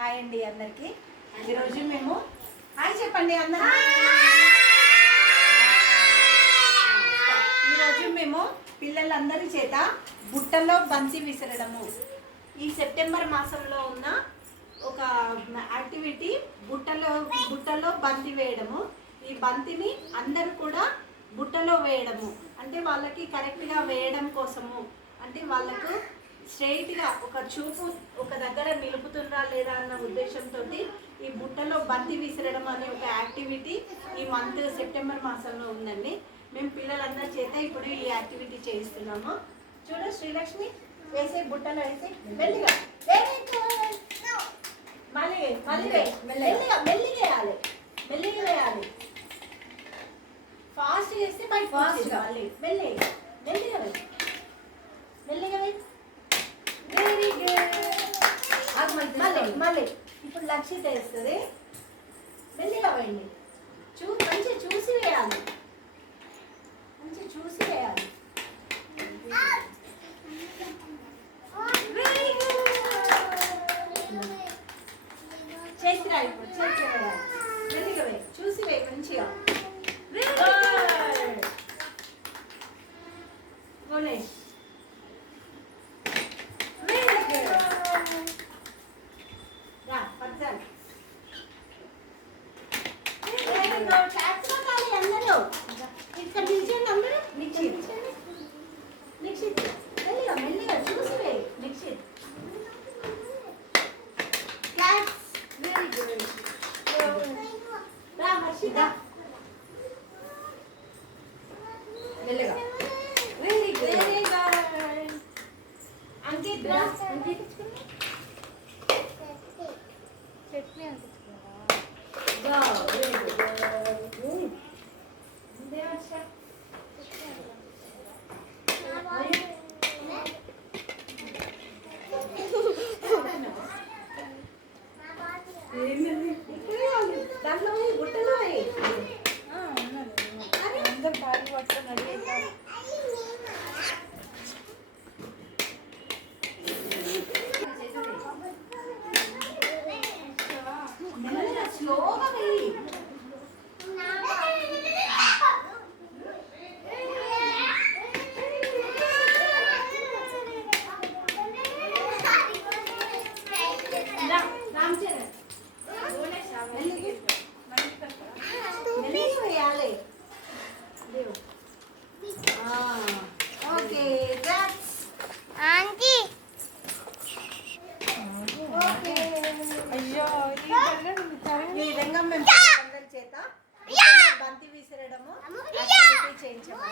Hi అండి అందరికి. ఈరోజు మేము హాయ్ చెప్పండి అందరూ. ఈరోజు మేము పిల్లలందరి చేత బుట్టలో బంతి విసరడము, ఈ సెప్టెంబర్ మాసంలో ఉన్న ఒక యాక్టివిటీ బుట్టలో బంతి వేయడము. ఈ బంతిని అందరూ కూడా బుట్టలో వేయడము అంటే వాళ్ళకి కరెక్ట్గా వేయడం కోసము, అంటే వాళ్ళకు స్ట్రైట్గా ఒక చూపు ఒక దగ్గర నిలుపుతుందా లేదా అన్న ఉద్దేశంతో ఈ బుట్టలో బంతి విసరడం అనే ఒక యాక్టివిటీ ఈ మంత్ సెప్టెంబర్ మాసంలో ఉందండి. మేము పిల్లలందరి చేత ఇప్పుడు ఈ యాక్టివిటీ చేయిస్తున్నాము. చూడు శ్రీలక్ష్మి, వేసే బుట్టలో వేసే మెల్లిగా మళ్ళీ మెల్లిగా వేయాలి, మెల్లిగా వేయాలి. ఫాస్ట్ చేస్తే బయట ఫాస్ట్గా మళ్ళీ మెల్లిగా మెల్లిగా వేయి, మెల్లిగా వేయి. Very good. మళ్ళీ ఇప్పుడు లక్షిత వేస్తుంది. మెల్లిగా వేయండి. మంచిగా చూసి వేయాలి, మంచిగా చూసి వేయాలి. Very good. చేసిరా ఇప్పుడు చేసి వేయాలి. మెల్లిగా వేయి, చూసి వేయి మంచిగా. Very good. గోలేష్ ఇక్కడ నిలిచండి అందరూ. నిక్షిత్ మెల్లిగా మెల్లిగా చూసి వేయి. Nikshith very good. రా హర్షిత మెల్లిగా. Very good, very good. Ankit రా. అంకిత్ చట్నీ అంకించుకున్నారా? Very good. దాంట్లో గుట్టలో అందరు బాగా పట్టుకొని రెడీ అవుతారు. స్లోగా వెయ్యి. ఓకే ఈ విధంగా మేము అందరి చేత బంతి విసరడము చేయించాము.